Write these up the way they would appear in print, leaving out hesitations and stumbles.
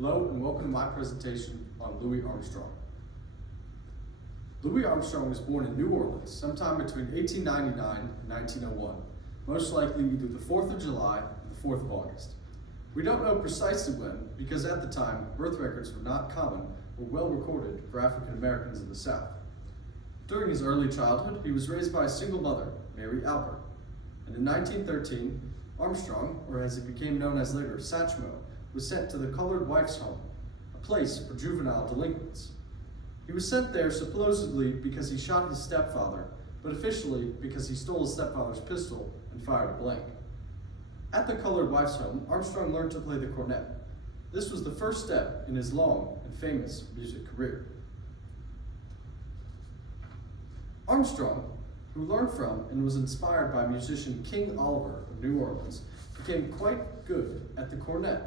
Hello and welcome to my presentation on Louis Armstrong. Louis Armstrong was born in New Orleans sometime between 1899 and 1901, most likely either the 4th of July or the 4th of August. We don't know precisely when because at the time birth records were not common or well recorded for African Americans in the South. During his early childhood, he was raised by a single mother, Mary Albert, and in 1913, Armstrong, or as he became known as later, Satchmo, was sent to the Colored Wife's Home, a place for juvenile delinquents. He was sent there supposedly because he shot his stepfather, but officially because he stole his stepfather's pistol and fired a blank. At the Colored Wife's Home, Armstrong learned to play the cornet. This was the first step in his long and famous music career. Armstrong, who learned from and was inspired by musician King Oliver of New Orleans, became quite good at the cornet.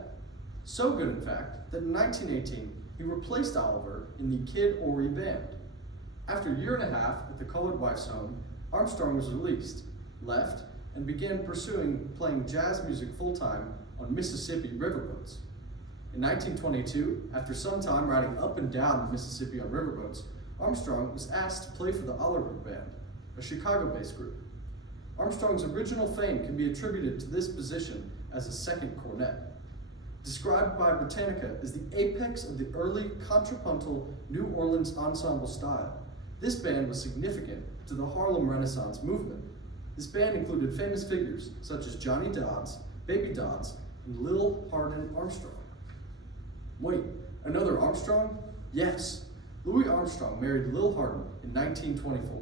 So good, in fact, that in 1918, he replaced Oliver in the Kid Ory Band. After a year and a half at the Colored Wife's Home, Armstrong was released, left, and began playing jazz music full-time on Mississippi riverboats. In 1922, after some time riding up and down the Mississippi on riverboats, Armstrong was asked to play for the Oliver Band, a Chicago-based group. Armstrong's original fame can be attributed to this position as a second cornet. Described by Britannica as the apex of the early contrapuntal New Orleans ensemble style, this band was significant to the Harlem Renaissance movement. This band included famous figures such as Johnny Dodds, Baby Dodds, and Lil Hardin Armstrong. Wait, another Armstrong? Yes, Louis Armstrong married Lil Hardin in 1924.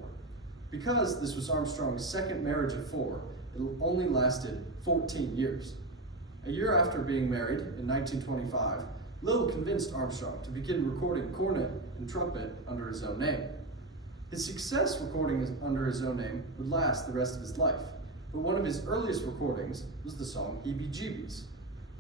Because this was Armstrong's second marriage of 4, it only lasted 14 years. A year after being married, in 1925, Lil convinced Armstrong to begin recording cornet and trumpet under his own name. His success recording under his own name would last the rest of his life, but one of his earliest recordings was the song Heebie-Jeebies.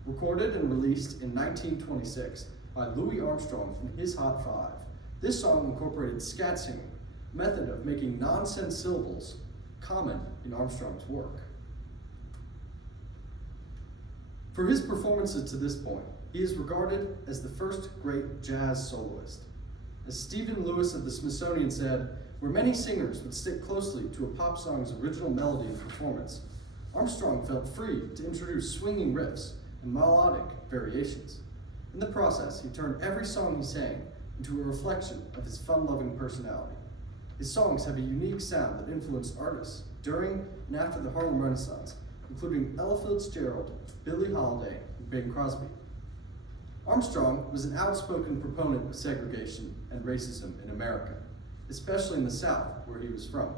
Recorded and released in 1926 by Louis Armstrong and his Hot Five, this song incorporated scat singing, a method of making nonsense syllables common in Armstrong's work. For his performances to this point, he is regarded as the first great jazz soloist. As Stephen Lewis of the Smithsonian said, where many singers would stick closely to a pop song's original melody and performance, Armstrong felt free to introduce swinging riffs and melodic variations. In the process, he turned every song he sang into a reflection of his fun-loving personality. His songs have a unique sound that influenced artists during and after the Harlem Renaissance, including Ella Fitzgerald, Billie Holiday, and Bing Crosby. Armstrong was an outspoken proponent of segregation and racism in America, especially in the South, where he was from.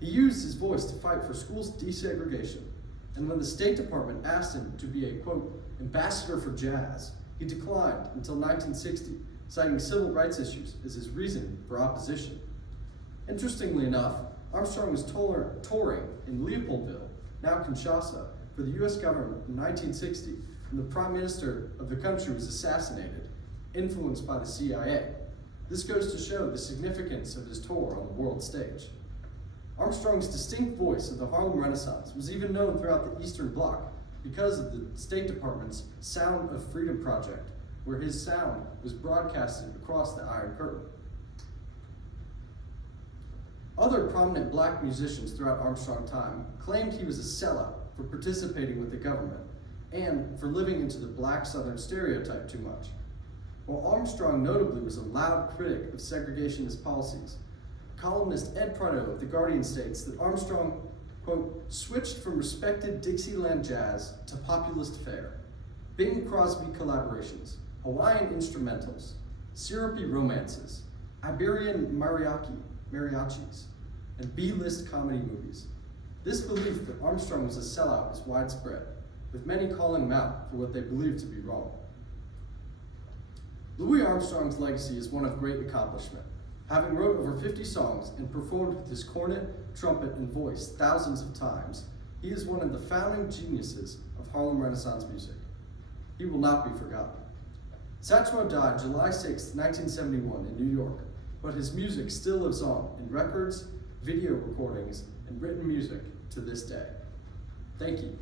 He used his voice to fight for schools desegregation, and when the State Department asked him to be a, quote, ambassador for jazz, he declined until 1960, citing civil rights issues as his reason for opposition. Interestingly enough, Armstrong was touring in Leopoldville, now Kinshasa, for the U.S. government in 1960 when the Prime Minister of the country was assassinated, influenced by the CIA. This goes to show the significance of his tour on the world stage. Armstrong's distinct voice of the Harlem Renaissance was even known throughout the Eastern Bloc because of the State Department's Sound of Freedom project, where his sound was broadcasted across the Iron Curtain. Other prominent black musicians throughout Armstrong's time claimed he was a sellout for participating with the government and for living into the black Southern stereotype too much. While Armstrong notably was a loud critic of segregationist policies, columnist Ed Prado of The Guardian states that Armstrong, quote, switched from respected Dixieland jazz to populist fare, Bing Crosby collaborations, Hawaiian instrumentals, syrupy romances, Iberian mariachis, and B-list comedy movies. This belief that Armstrong was a sellout is widespread, with many calling him out for what they believe to be wrong. Louis Armstrong's legacy is one of great accomplishment. Having wrote over 50 songs and performed with his cornet, trumpet, and voice thousands of times, he is one of the founding geniuses of Harlem Renaissance music. He will not be forgotten. Satchmo died July 6, 1971 in New York, but his music still lives on in records, video recordings, and written music to this day. Thank you.